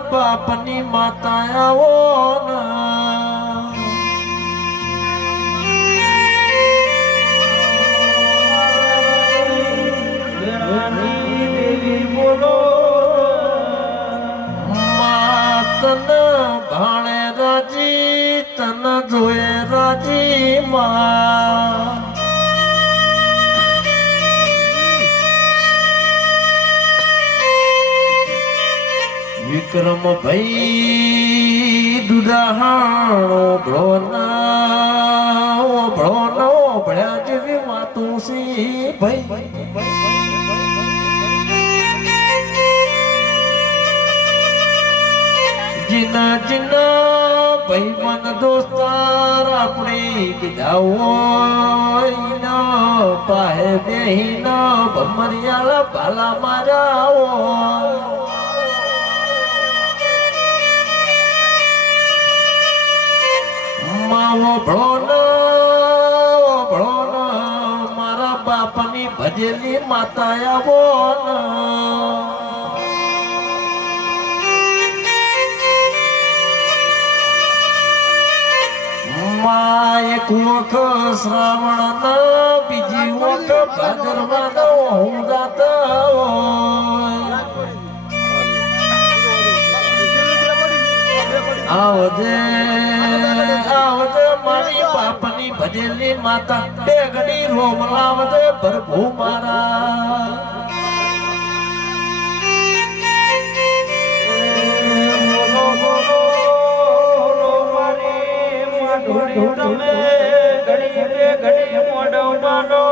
બાપની માતા આવો ભાણે રાજી તન જોયે રાજી માં વિક્રમ ભાઈ દુદાહાણો ભ્રોના ભ્રોનો ભળ્યા જેવી વાતું સી ભાઈ. જીના જીના ભાઈબંધ દોસ્તાર આપણે કીધા હોય પાહે બેહીના ભમરિયાલા ભાલા મારા હોય. બાપની ભજેલી માતા આવો એક વખ શ્રાવણ ના બીજી વખ ભાદરવા નો હું આવજે આવજે. મારી બાપની ભજેલી માતા બે ઘડી રોમ લાવજે પ્રભુ મારા. તમે ઘડી બે ઘડી મોડો માનો